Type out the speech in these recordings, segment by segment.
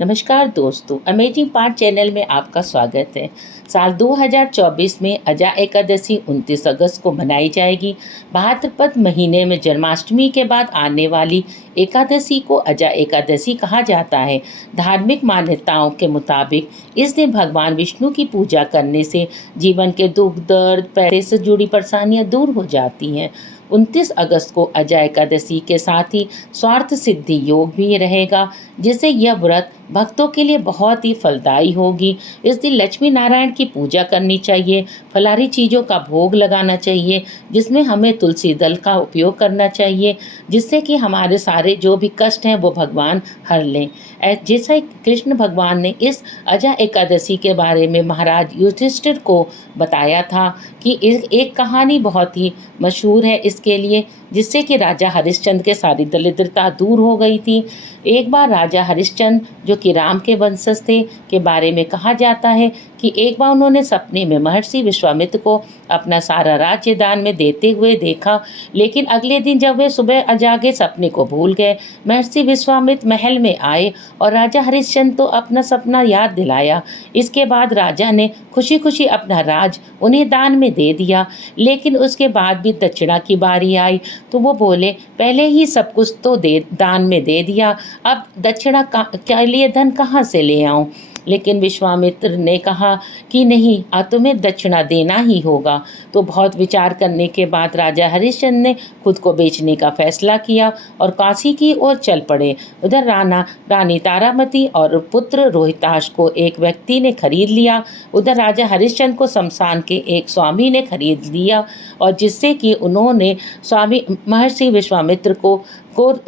नमस्कार दोस्तों, amazing part channel में आपका स्वागत है। साल 2024 में अजा एकादशी 29 अगस्त को मनाई जाएगी। भाद्रपद महीने में जन्माष्टमी के बाद आने वाली एकादशी को अजा एकादशी कहा जाता है। धार्मिक मान्यताओं के मुताबिक इस दिन भगवान विष्णु की पूजा करने से जीवन के दुख, दर्द, पैसे से जुड़ी परेशानियां दूर हो जाती हैं। 29 अगस्त को अजा एकादशी के साथ ही स्वार्थ सिद्धि योग भी रहेगा, जिससे यह व्रत भक्तों के लिए बहुत ही फलदायी होगी। इस दिन लक्ष्मी नारायण की पूजा करनी चाहिए, फलाहारी चीज़ों का भोग लगाना चाहिए, जिसमें हमें तुलसी दल का उपयोग करना चाहिए, जिससे कि हमारे सारे जो भी कष्ट हैं वो भगवान हर लें। जैसे कृष्ण भगवान ने इस अजा एकादशी के बारे में महाराज युधिष्ठिर को बताया था कि एक कहानी बहुत ही मशहूर है इसके लिए, जिससे कि राजा हरिश्चंद्र के सारी दरिद्रता दूर हो गई थी। एक बार राजा हरिश्चंद्र, जो कि राम के वंशज थे, के बारे में कहा जाता है कि एक बार उन्होंने सपने में महर्षि विश्वामित्र को अपना सारा राज्य दान में देते हुए देखा, लेकिन अगले दिन जब वे सुबह जागे सपने को भूल गए। महर्षि विश्वामित्र महल में आए और राजा हरिश्चंद्र तो अपना सपना याद दिलाया। इसके बाद राजा ने खुशी खुशी अपना राज उन्हें दान में दे दिया, लेकिन उसके बाद भी दक्षिणा की बारी आई तो वो बोले, पहले ही सब कुछ तो दान में दे दिया, अब दक्षिणा के लिए धन कहाँ से ले आऊं। लेकिन विश्वामित्र ने कहा कि नहीं, तुम्हें दक्षिणा देना ही होगा। तो बहुत विचार करने के बाद राजा हरिश्चंद्र ने खुद को बेचने का फैसला किया और काशी की ओर चल पड़े। उधर रानी तारामती और पुत्र रोहिताश को एक व्यक्ति ने खरीद लिया। उधर राजा हरिश्चंद्र को शमशान के एक स्वामी ने खरीद लिया, और जिससे कि उन्होंने स्वामी महर्षि विश्वामित्र को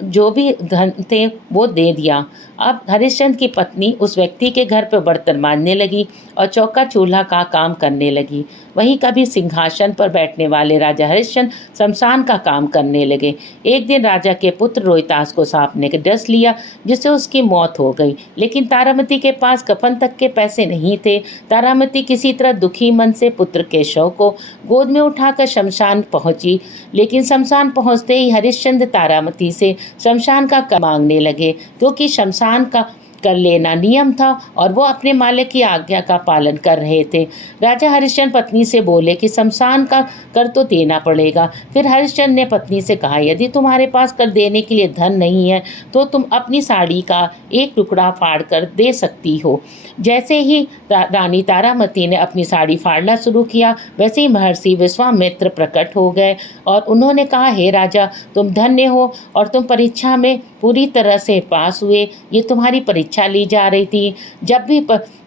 जो भी धन थे वो दे दिया। अब हरिश्चंद्र की पत्नी उस व्यक्ति के घर पर बर्तन मांजने लगी और चौका चूल्हा का काम करने लगी। वहीं कभी सिंहासन पर बैठने वाले राजा हरिश्चंद्र शमशान का काम करने लगे। एक दिन राजा के पुत्र रोहितास को सांप ने डस लिया, जिससे उसकी मौत हो गई। लेकिन तारामती के पास कफन तक के पैसे नहीं थे। तारामती किसी तरह दुखी मन से पुत्र के शव को गोद में उठाकर शमशान पहुंची, लेकिन शमशान पहुंचते ही हरिश्चंद्र तारामती से शमशान का मांगने लगे, क्योंकि शमशान का कर लेना नियम था और वो अपने मालिक की आज्ञा का पालन कर रहे थे। राजा हरिश्चंद्र पत्नी से बोले कि शमशान का कर तो देना पड़ेगा। फिर हरिश्चंद्र ने पत्नी से कहा, यदि तुम्हारे पास कर देने के लिए धन नहीं है तो तुम अपनी साड़ी का एक टुकड़ा फाड़ कर दे सकती हो। जैसे ही रानी तारामती ने अपनी साड़ी फाड़ना शुरू किया, वैसे ही महर्षि विश्वामित्र प्रकट हो गए और उन्होंने कहा, हे राजा, तुम धन्य हो और तुम परीक्षा में पूरी तरह से पास हुए। ये तुम्हारी परीक्षा ली जा रही थी। जब भी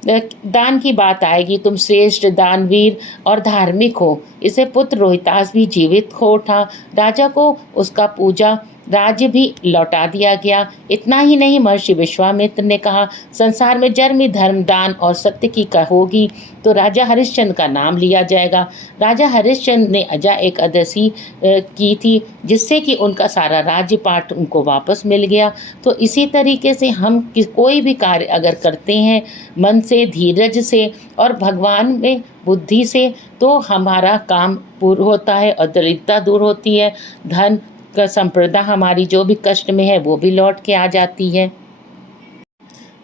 दान की बात आएगी तुम श्रेष्ठ दानवीर और धार्मिक हो। इसे पुत्र रोहितास भी जीवित हो उठा। राजा को उसका पूजा राज्य भी लौटा दिया गया। इतना ही नहीं, महर्षि विश्वामित्र ने कहा, संसार में जन्म, धर्म, दान और सत्य की होगी तो राजा हरिश्चंद्र का नाम लिया जाएगा। राजा हरिश्चंद्र ने अजा एकादशी की थी, जिससे कि उनका सारा राज्य पाठ उनको वापस मिल गया। तो इसी तरीके से हम कोई भी कार्य अगर करते हैं मन से, धीरज से और भगवान में बुद्धि से, तो हमारा काम पूर्ण होता है और दरिद्रता दूर होती है। धन का संपदा हमारी जो भी कष्ट में है वो भी लौट के आ जाती है।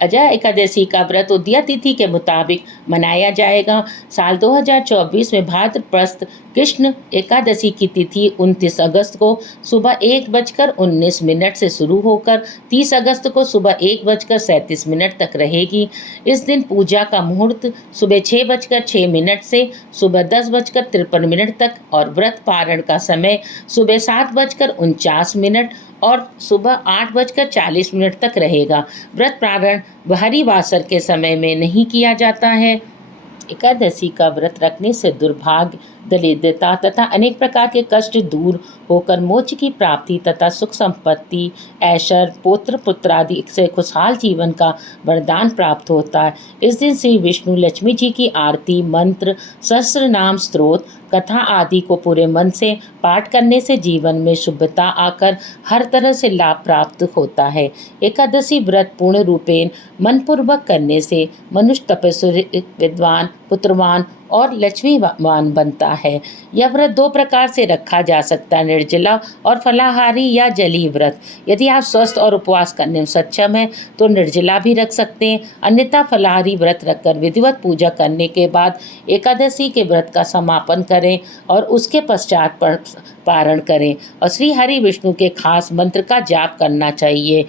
अजा एकादशी का व्रत उदया तिथि के मुताबिक मनाया जाएगा। साल 2024 में भाद्रपद कृष्ण एकादशी की तिथि 29 अगस्त को सुबह 1:19 से शुरू होकर 30 अगस्त को सुबह 1:37 तक रहेगी। इस दिन पूजा का मुहूर्त सुबह 6:06 से सुबह 10:53 तक और व्रत पारण का समय सुबह 7:49 और सुबह 8:40 तक रहेगा। व्रत पारण हरिवासर के समय में नहीं किया जाता है। एकादशी का व्रत रखने से दुर्भाग्य, दरिद्रता तथा अनेक प्रकार के कष्ट दूर होकर मोक्ष की प्राप्ति तथा सुख संपत्ति, ऐश्वर्य, पुत्र पुत्रादि से खुशहाल जीवन का वरदान प्राप्त होता है। इस दिन श्री विष्णु लक्ष्मी जी की आरती, मंत्र, सहस्त्र नाम, स्तोत्र, कथा आदि को पूरे मन से पाठ करने से जीवन में शुभता आकर हर तरह से लाभ प्राप्त होता है। एकादशी व्रत पूर्ण रूपेण मनपूर्वक करने से मनुष्य, तपस्वी, विद्वान, पुत्रवान और लक्ष्मीवान बनता है। यह व्रत दो प्रकार से रखा जा सकता है, निर्जला और फलाहारी या जलीय व्रत। यदि आप स्वस्थ और उपवास करने में सक्षम हैं तो निर्जला भी रख सकते हैं, अन्यथा फलाहारी व्रत रखकर विधिवत पूजा करने के बाद एकादशी के व्रत का समापन करें और उसके पश्चात पारण करें और श्री हरि विष्णु के खास मंत्र का जाप करना चाहिए।